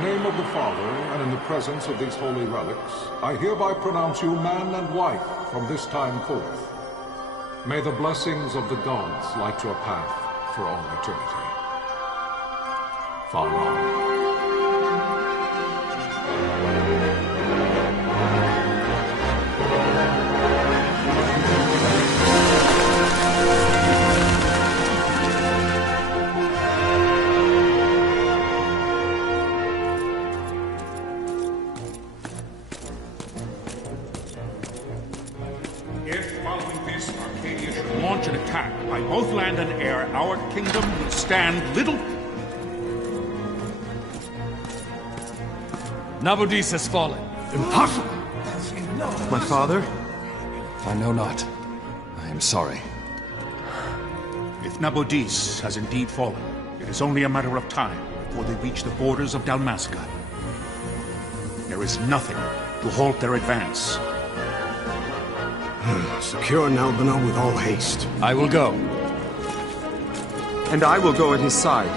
name of the Father, and in the presence of these holy relics, I hereby pronounce you man and wife from this time forth. May the blessings of the gods light your path for all eternity. Farewell. By both land and air, our kingdom would stand little... Nabudis has fallen. Impossible! My father? I know not. I am sorry. If Nabudis has indeed fallen, it is only a matter of time before they reach the borders of Dalmasca. There is nothing to halt their advance. Secure Nalbina with all haste. I will go. And I will go at his side.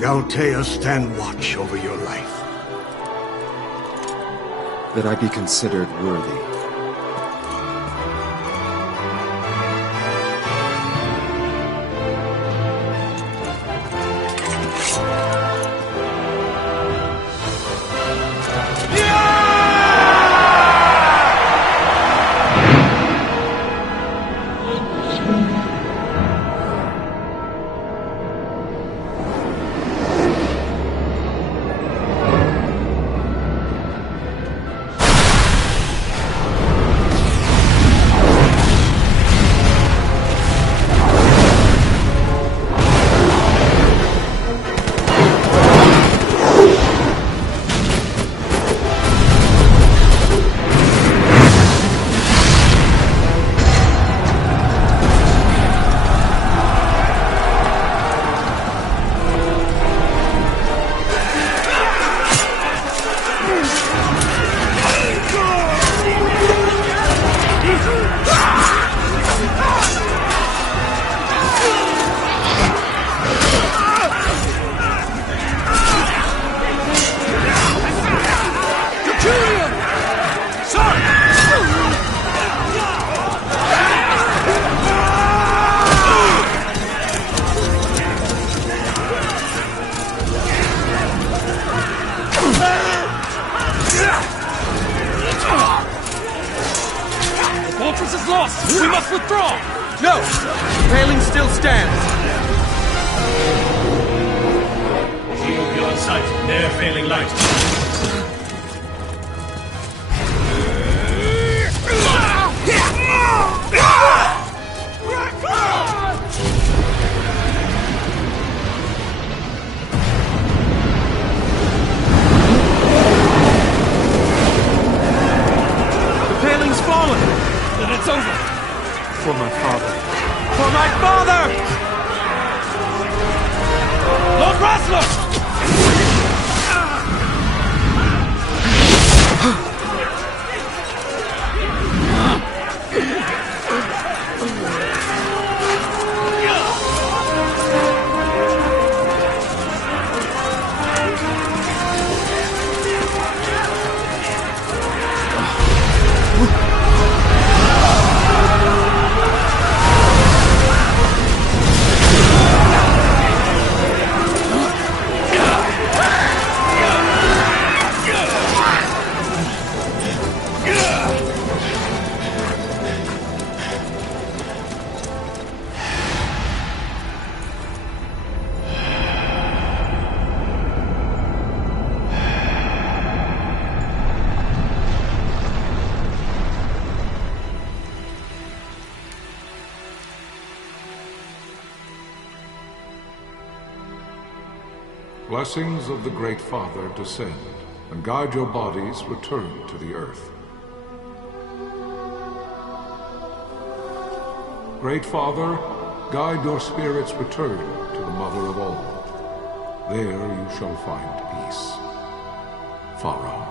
Galtea, stand watch over your life. That I be considered worthy. We must withdraw! No! The paling still stands! Shield beyond sight, ne'er failing light. The paling's fallen! Then it's over! For my father. For my father! Lord Rasler! blessings of the Great Father descend, and guide your bodies return to the earth. Great Father, guide your spirits return to the Mother of all. There you shall find peace. Pharaoh.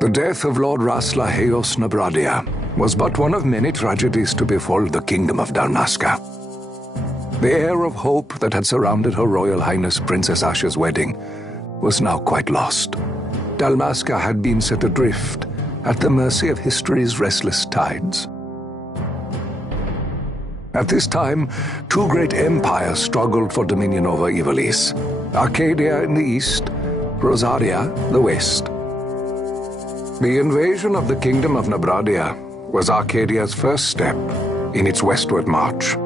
The death of Lord Raslaheos Nabradia was but one of many tragedies to befall the kingdom of Dalmasca. The air of hope that had surrounded Her Royal Highness Princess Asha's wedding was now quite lost. Dalmasca had been set adrift at the mercy of history's restless tides. At this time, two great empires struggled for dominion over Ivalice: Arcadia in the east, Rosaria the west. The invasion of the Kingdom of Nabradia was Arcadia's first step in its westward march.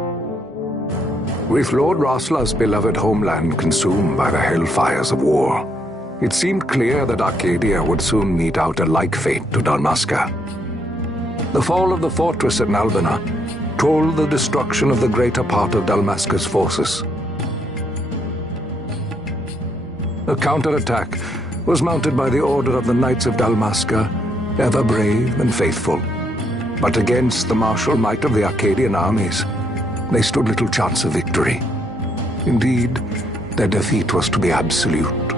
With Lord Rasla's beloved homeland consumed by the hellfires of war, it seemed clear that Arcadia would soon mete out a like fate to Dalmasca. The fall of the fortress at Nalbina told the destruction of the greater part of Dalmasca's forces. A counterattack was mounted by the order of the Knights of Dalmasca, ever brave and faithful. But against the martial might of the Arcadian armies, they stood little chance of victory. Indeed, their defeat was to be absolute.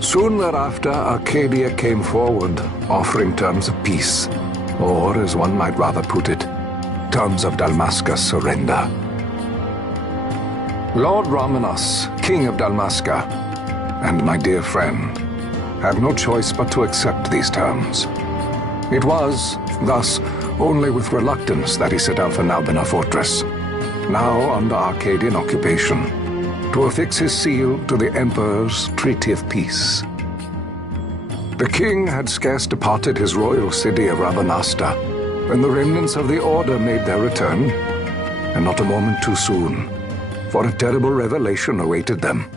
Soon thereafter, Arcadia came forward, offering terms of peace, or, as one might rather put it, terms of Dalmasca's surrender. Lord Ramenas, King of Dalmasca, and my dear friend, had no choice but to accept these terms. It was, thus, only with reluctance that he set out for Nalbina Fortress, now under Arcadian occupation, to affix his seal to the Emperor's Treaty of Peace. The king had scarce departed his royal city of Rabanasta when the remnants of the Order made their return, and not a moment too soon, for a terrible revelation awaited them.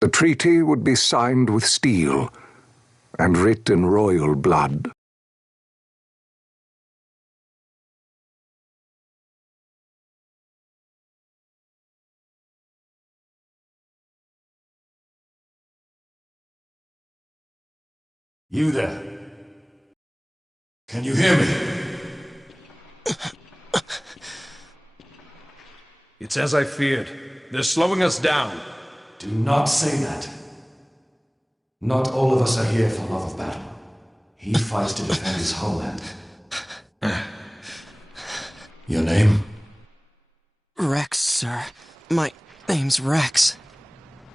The treaty would be signed with steel and writ in royal blood. You there? Can you hear me? It's as I feared. They're slowing us down. Do not say that. Not all of us are here for love of battle. He fights to defend his homeland. Your name? Rex, sir. My name's Rex.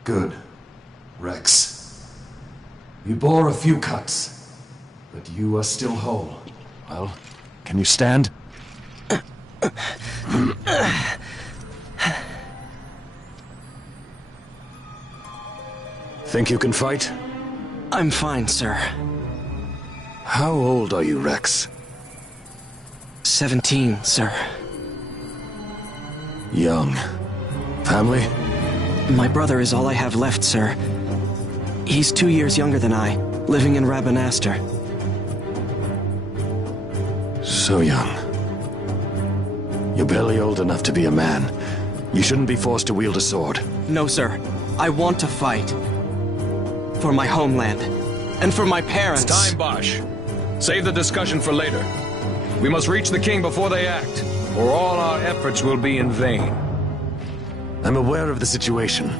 Good. Rex. You bore a few cuts, but you are still whole. Well, can you stand? Think you can fight? I'm fine, sir. How old are you, Rex? 17, sir. Young. Family? My brother is all I have left, sir. He's 2 years younger than I, living in Rabanastre. So young. You're barely old enough to be a man. You shouldn't be forced to wield a sword. No, sir. I want to fight. For my homeland. And for my parents. It's time, Bosch. Save the discussion for later. We must reach the king before they act, or all our efforts will be in vain. I'm aware of the situation.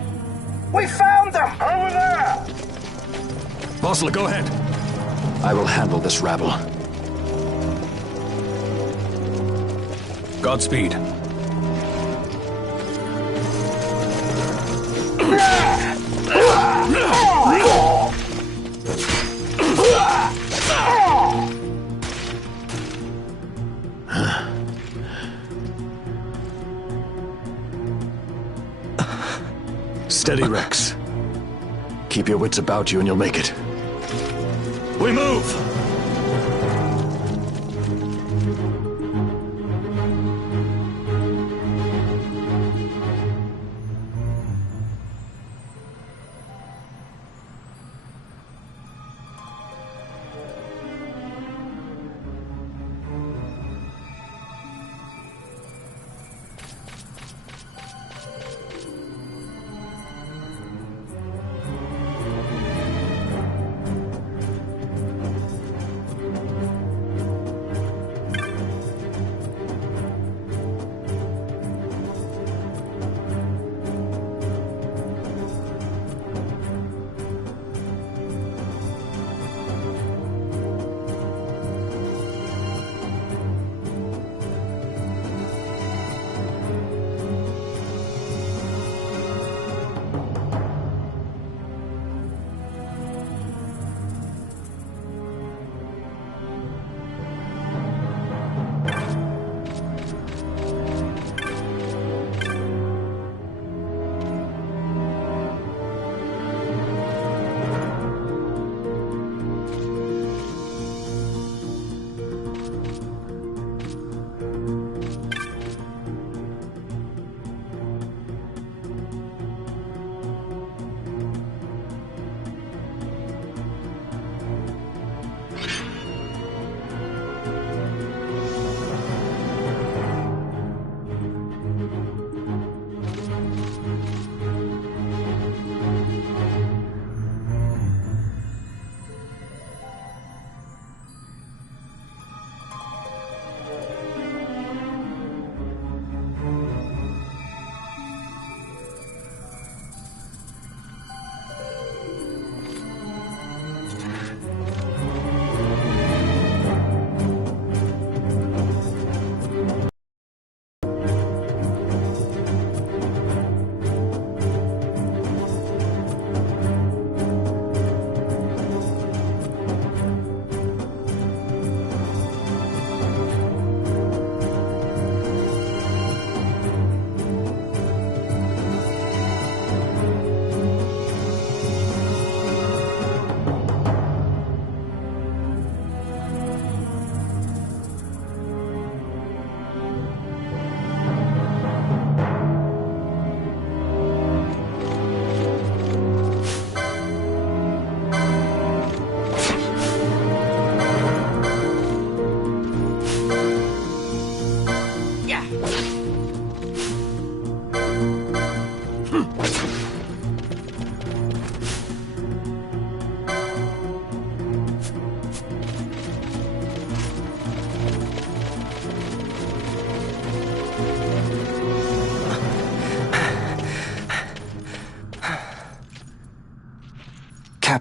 We found them! Over there! Bosla, go ahead. I will handle this rabble. Godspeed. Steady, Rex. Keep your wits about you and you'll make it. We move!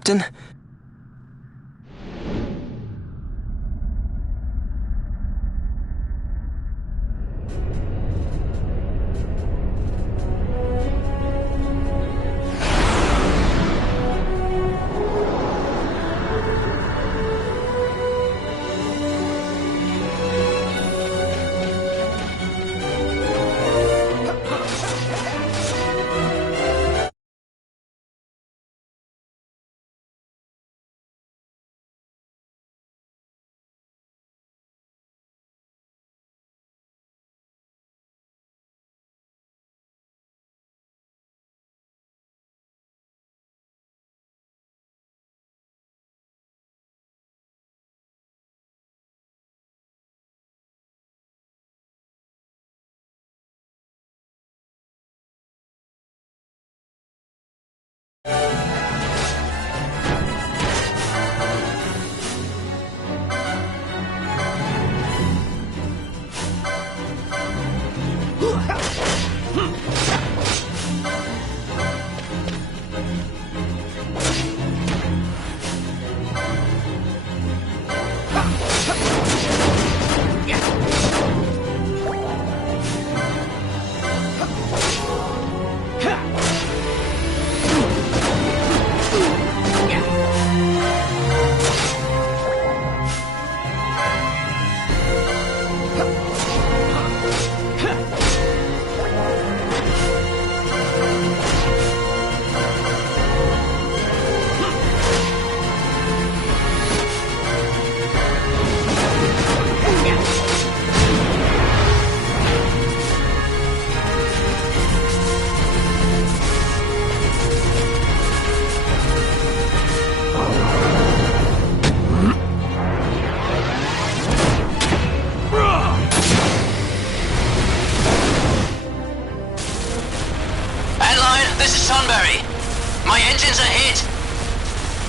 Captain?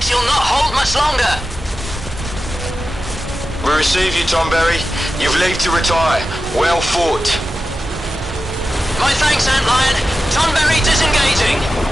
you'll not hold much longer. We receive you, Tonberry. You've leave to retire. Well fought. My thanks, Antlion. Tonberry disengaging.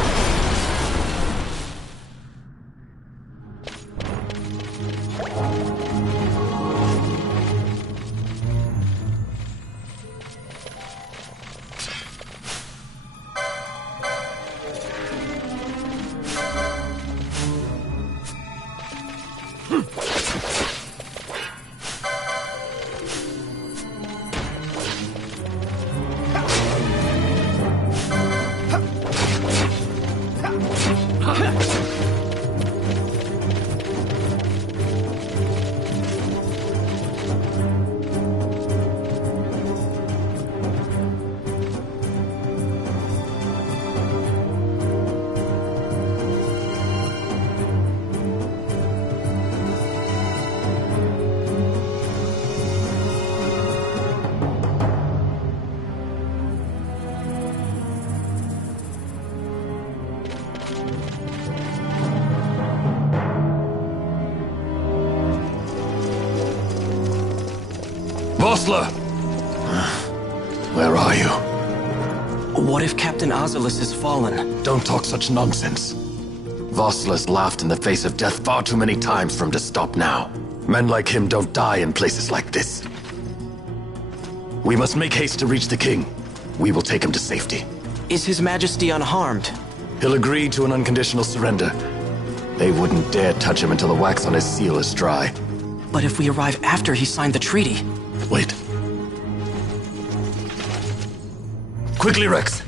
Vossler! Where are you? What if Captain Oculus has fallen? Don't talk such nonsense. Vossler's laughed in the face of death far too many times for him to stop now. Men like him don't die in places like this. We must make haste to reach the king. We will take him to safety. Is His Majesty unharmed? He'll agree to an unconditional surrender. They wouldn't dare touch him until the wax on his seal is dry. But if we arrive after he signed the treaty... Wait. Quickly, Rex!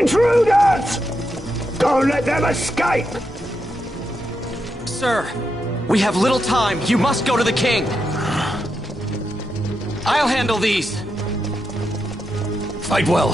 Intruders! Don't let them escape! Sir, we have little time. You must go to the king. I'll handle these. Fight well.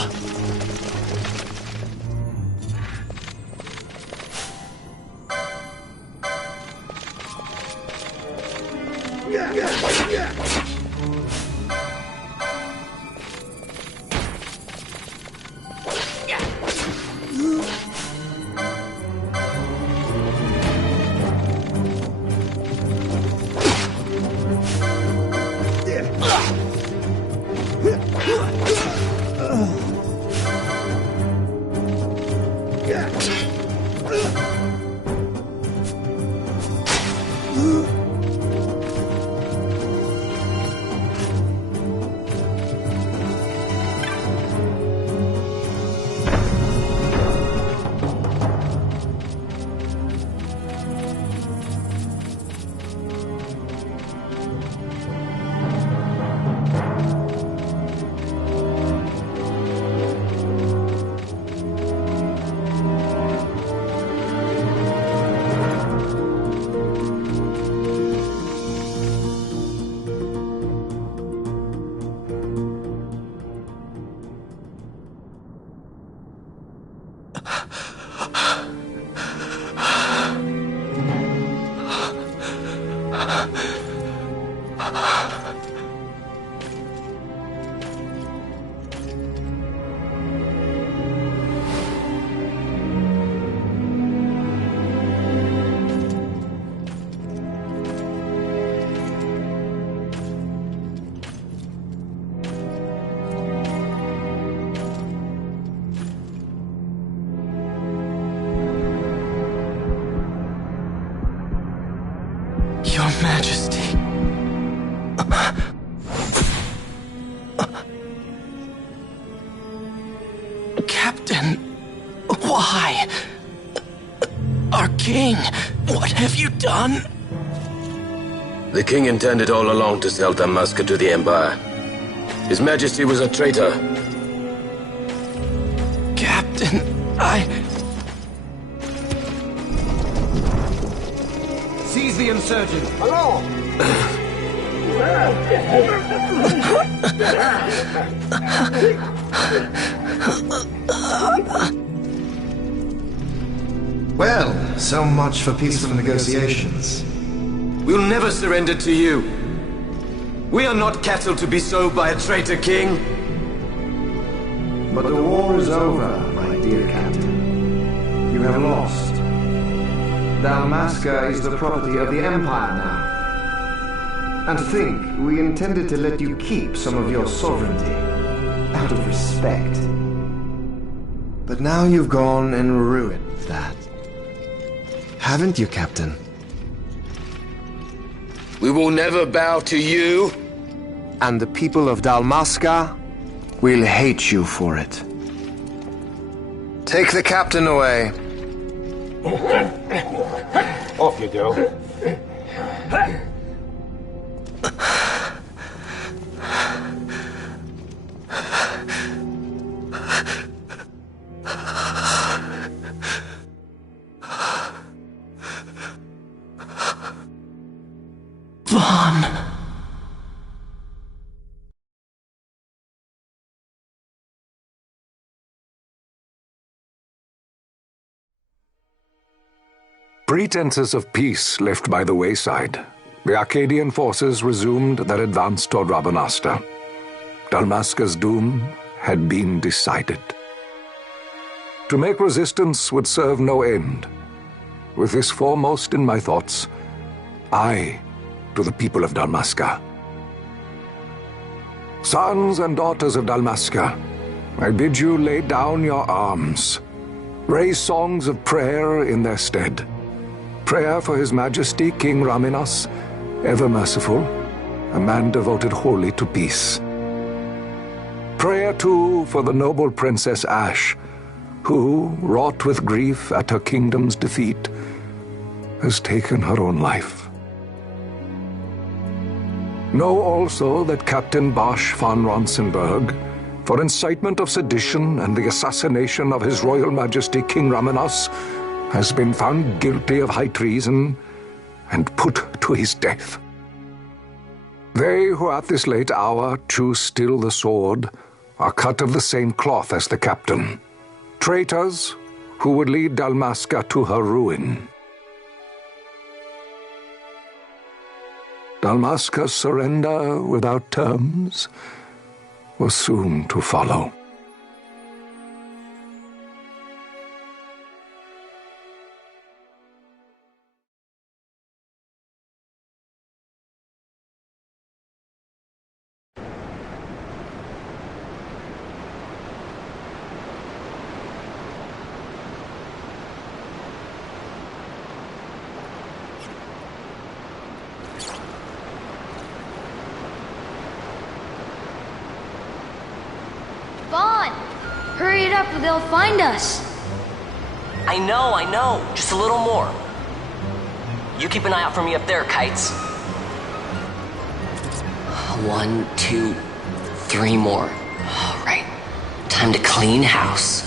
Majesty. Captain, why? Our king, what have you done? The king intended all along to sell Dalmasca to the Empire. His Majesty was a traitor. Captain, Seize the insurgent! Hello! Well, so much for peaceful negotiations. We'll never surrender to you. We are not cattle to be sold by a traitor king. But the war is over, my dear Captain. You have lost. Dalmasca is the property of the Empire now. And to think, we intended to let you keep some of your sovereignty, out of respect. But now you've gone and ruined that. Haven't you, Captain? We will never bow to you. And the people of Dalmasca will hate you for it. Take the captain away. Off you go. Vaughn. Pretenses of peace left by the wayside, the Arcadian forces resumed their advance toward Rabanasta. Dalmasca's doom had been decided. To make resistance would serve no end. With this foremost in my thoughts, I to the people of Dalmasca. Sons and daughters of Dalmasca, I bid you lay down your arms. Raise songs of prayer in their stead. Prayer for His Majesty King Raminas, ever merciful, a man devoted wholly to peace. Prayer, too, for the noble Princess Ash, who, wrought with grief at her kingdom's defeat, has taken her own life. Know also that Captain Bosch von Ronsenberg, for incitement of sedition and the assassination of His Royal Majesty King Raminas, has been found guilty of high treason and put to his death. They who at this late hour choose still the sword are cut of the same cloth as the captain, traitors who would lead Dalmasca to her ruin. Dalmasca's surrender without terms was soon to follow. Hurry it up or they'll find us. I know. Just a little more. You keep an eye out for me up there, Kites. 1, 2, 3 more. All right. Time to clean house.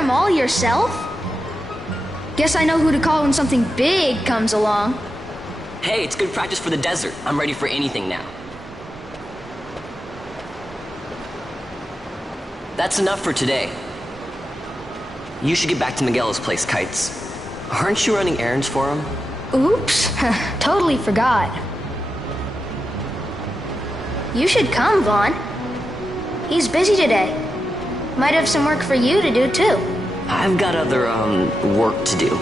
them all yourself? Guess I know who to call when something big comes along. Hey, it's good practice for the desert. I'm ready for anything now. That's enough for today. You should get back to Miguelo's place, Kites. Aren't you running errands for him? Oops, totally forgot. You should come, Vaughn. He's busy today. Might have some work for you to do, too. I've got other, work to do.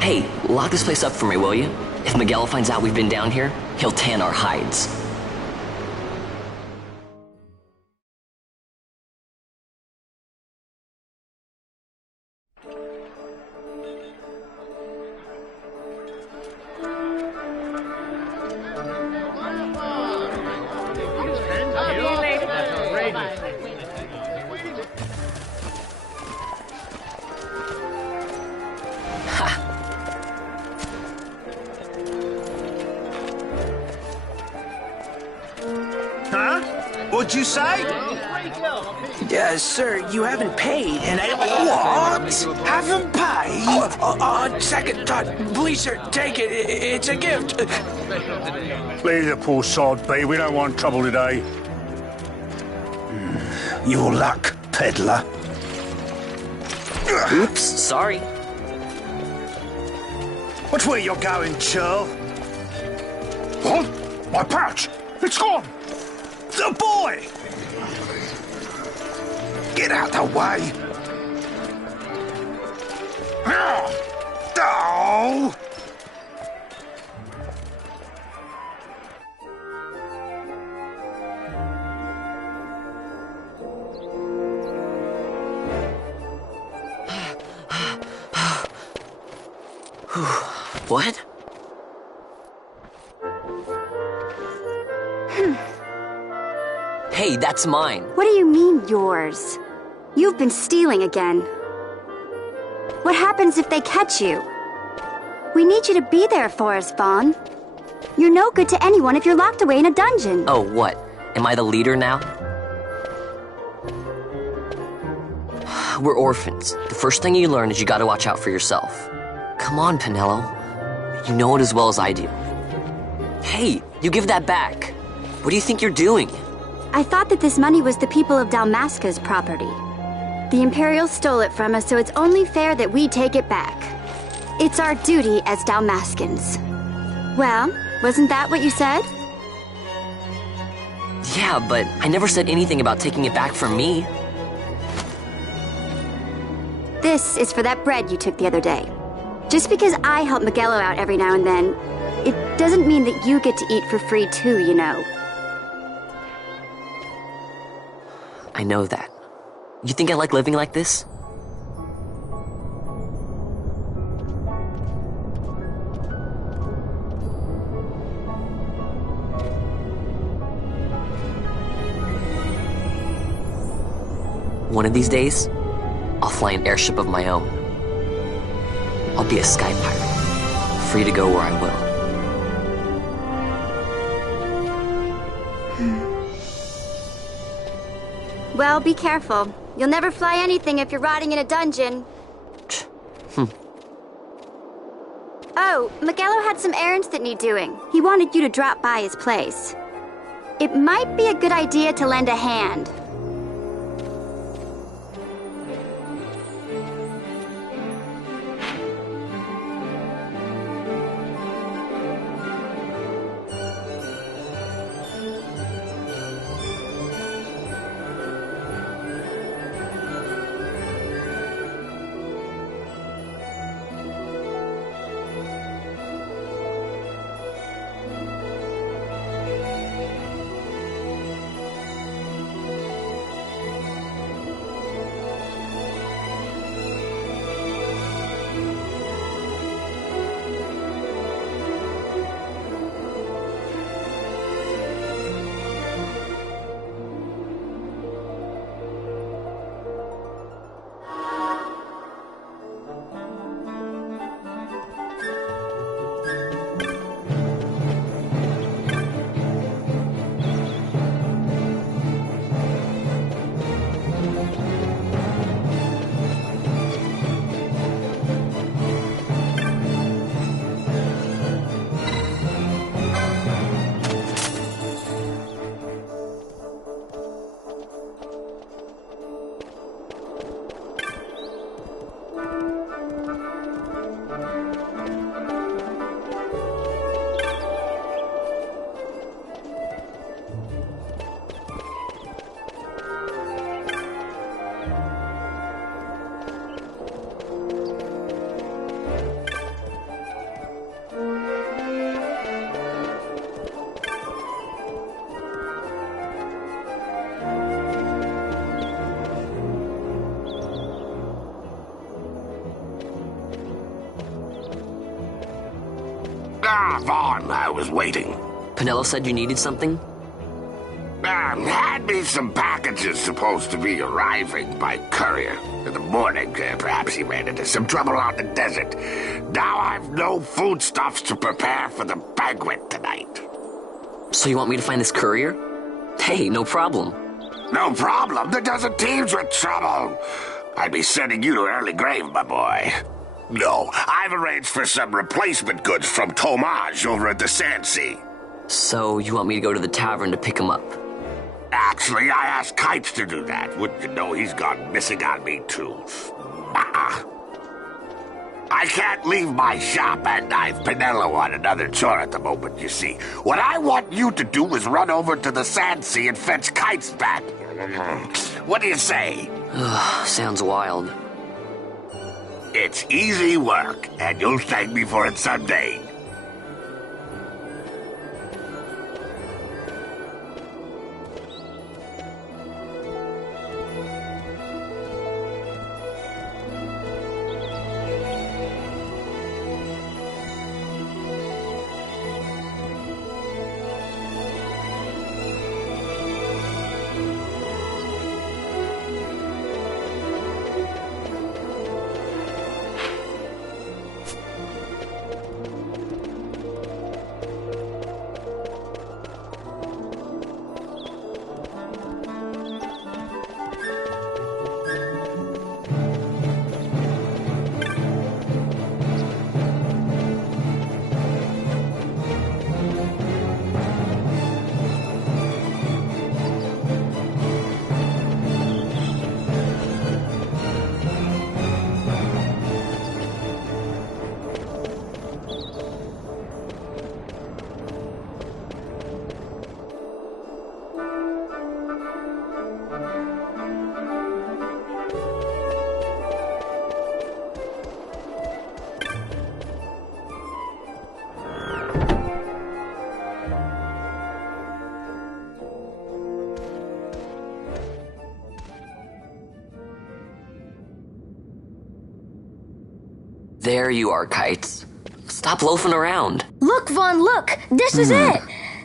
Hey, lock this place up for me, will you? If Miguel finds out we've been down here, he'll tan our hides. Huh? What'd you say? Sir, you haven't paid, and I... What? Haven't paid? On second thought, please, sir, take it. It's a gift. Leave the poor sod be. We don't want trouble today. Your luck, peddler. Oops, sorry. Watch where you're going, churl. What? My pouch! It's gone! The boy! Get out the way! Oh! What? Hey, that's mine. What do you mean, yours? You've been stealing again. What happens if they catch you? We need you to be there for us, Vaughn. You're no good to anyone if you're locked away in a dungeon. Oh, what? Am I the leader now? We're orphans. The first thing you learn is you gotta watch out for yourself. Come on, Pinello. You know it as well as I do. Hey, you give that back. What do you think you're doing? I thought that this money was the people of Dalmasca's property. The Imperials stole it from us, so it's only fair that we take it back. It's our duty as Dalmascans. Well, wasn't that what you said? Yeah, but I never said anything about taking it back from me. This is for that bread you took the other day. Just because I help Miguelo out every now and then, it doesn't mean that you get to eat for free too, you know. I know that. You think I like living like this? One of these days, I'll fly an airship of my own. I'll be a sky pirate, free to go where I will. Well, be careful. You'll never fly anything if you're rotting in a dungeon. Oh, Miguelo had some errands that need doing. He wanted you to drop by his place. It might be a good idea to lend a hand. Vaughn, I was waiting. Penelo said you needed something? Had me some packages supposed to be arriving by courier. In the morning, perhaps he ran into some trouble out in the desert. Now I've no foodstuffs to prepare for the banquet tonight. So you want me to find this courier? Hey, no problem. No problem. The desert teems with trouble. I'd be sending you to an early grave, my boy. No, I've arranged for some replacement goods from Tomage over at the Sandsea. So you want me to go to the tavern to pick him up? Actually, I asked Kites to do that. Wouldn't you know he's gone missing on me, too. I can't leave my shop, and I've Penelo on another chore at the moment, you see. What I want you to do is run over to the Sandsea and fetch Kites back. What do you say? Sounds wild. It's easy work, and you'll thank me for it someday. There you are, Kites. Stop loafing around. Look, Vaughn, look! This is it!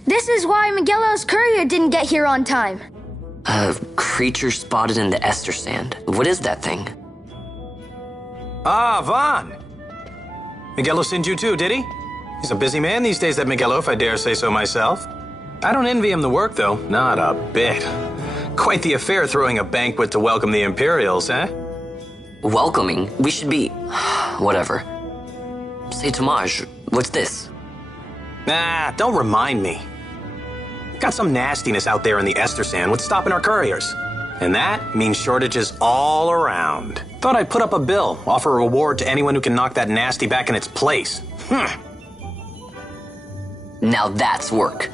This is why Miguelo's courier didn't get here on time. A creature spotted in the Ester Sand. What is that thing? Ah, Vaughn! Miguelo sent you too, did he? He's a busy man these days, that Miguelo, if I dare say so myself. I don't envy him the work, though. Not a bit. Quite the affair throwing a banquet to welcome the Imperials, eh? Welcoming? We should be... whatever. Say, Tomage, what's this? Nah, don't remind me. Got some nastiness out there in the Ester Sand. What's stopping our couriers? And that means shortages all around. Thought I'd put up a bill, offer a reward to anyone who can knock that nasty back in its place. Now that's work.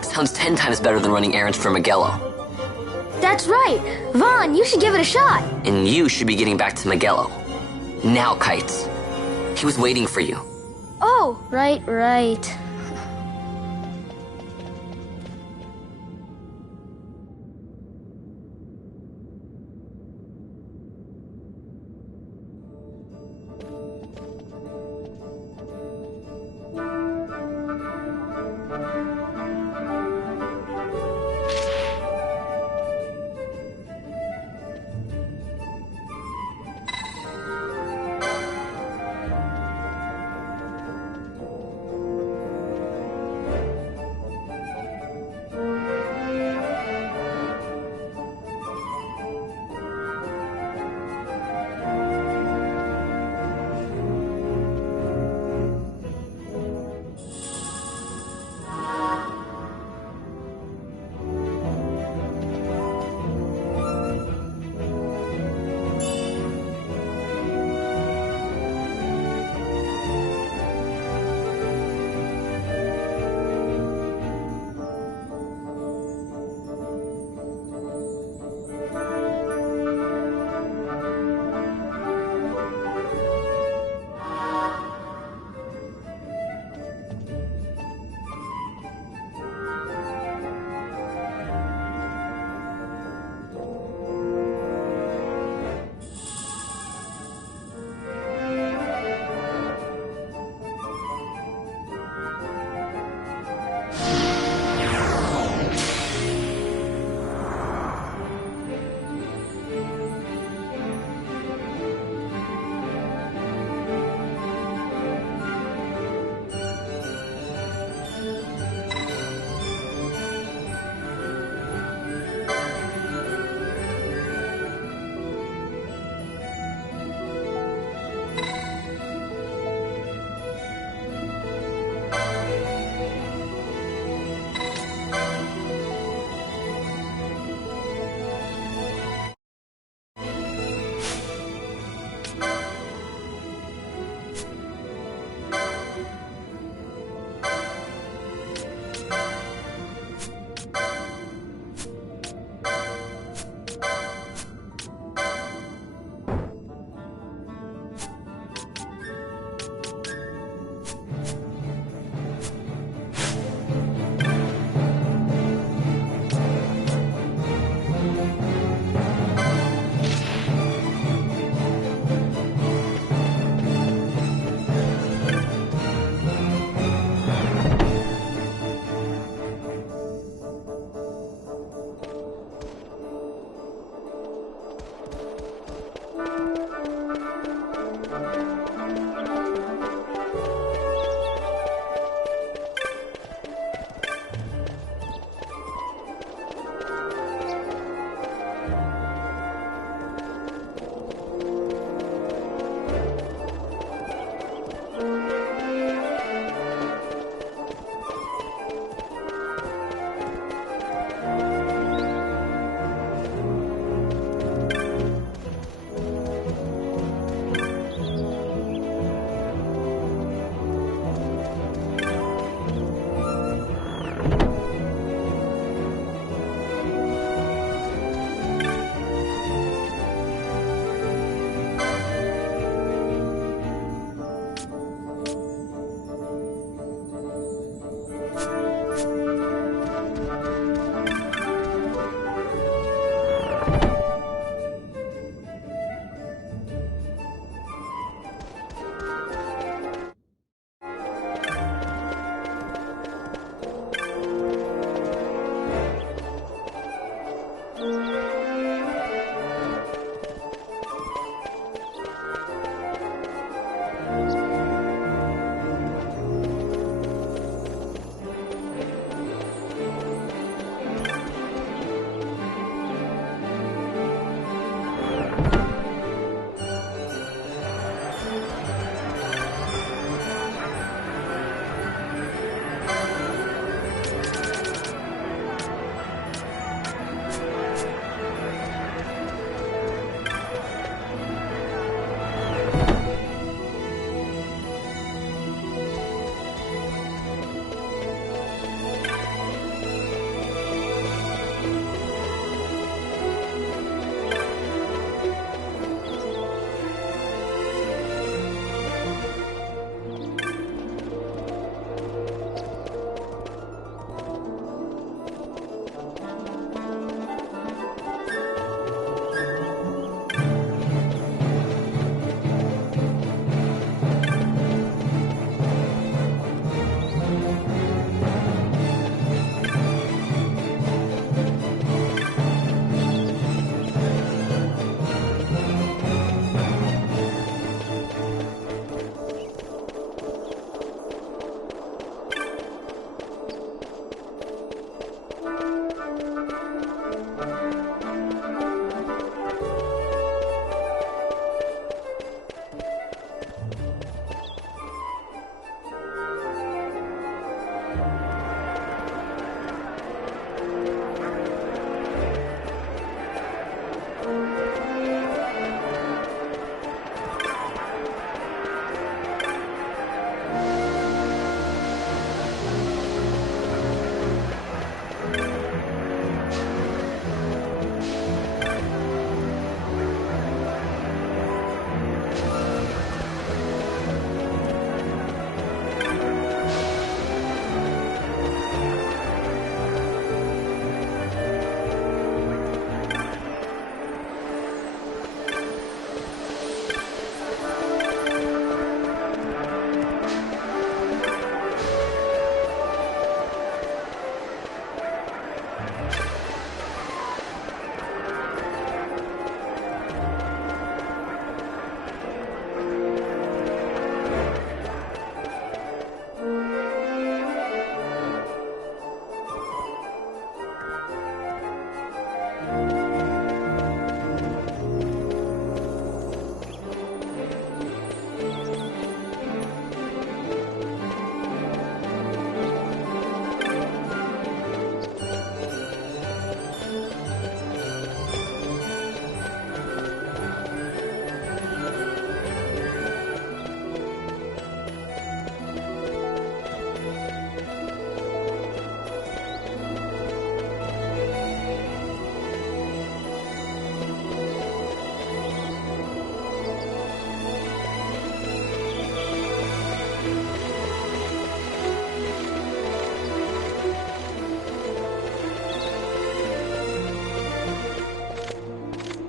Sounds 10 times better than running errands for Miguelo. That's right! Vaughn, you should give it a shot! And you should be getting back to Miguelo. Now, Kites. He was waiting for you. Oh, right.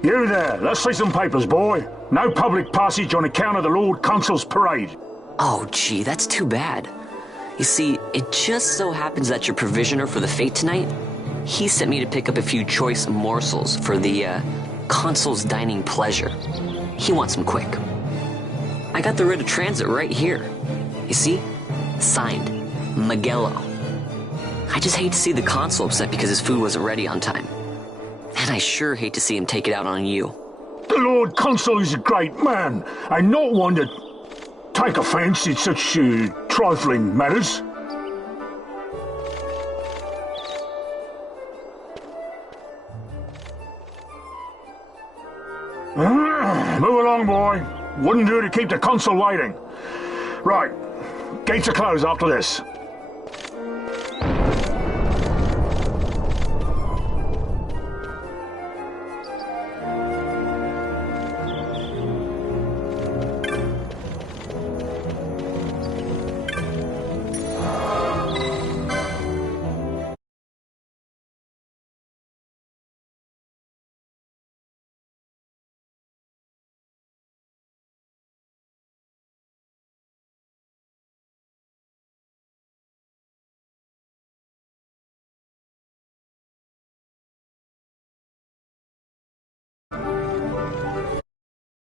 You there, let's see some papers, boy. No public passage on account of the Lord Consul's parade. Oh, gee, that's too bad. You see, it just so happens that your provisioner for the fete tonight, he sent me to pick up a few choice morsels for the, Consul's dining pleasure. He wants them quick. I got the writ of transit right here. You see? Signed, Magello. I just hate to see the Consul upset because his food wasn't ready on time. And I sure hate to see him take it out on you. The Lord Consul is a great man, and not one to take offence in such trifling matters. Move along, boy. Wouldn't do to keep the Consul waiting. Right, gates are closed after this.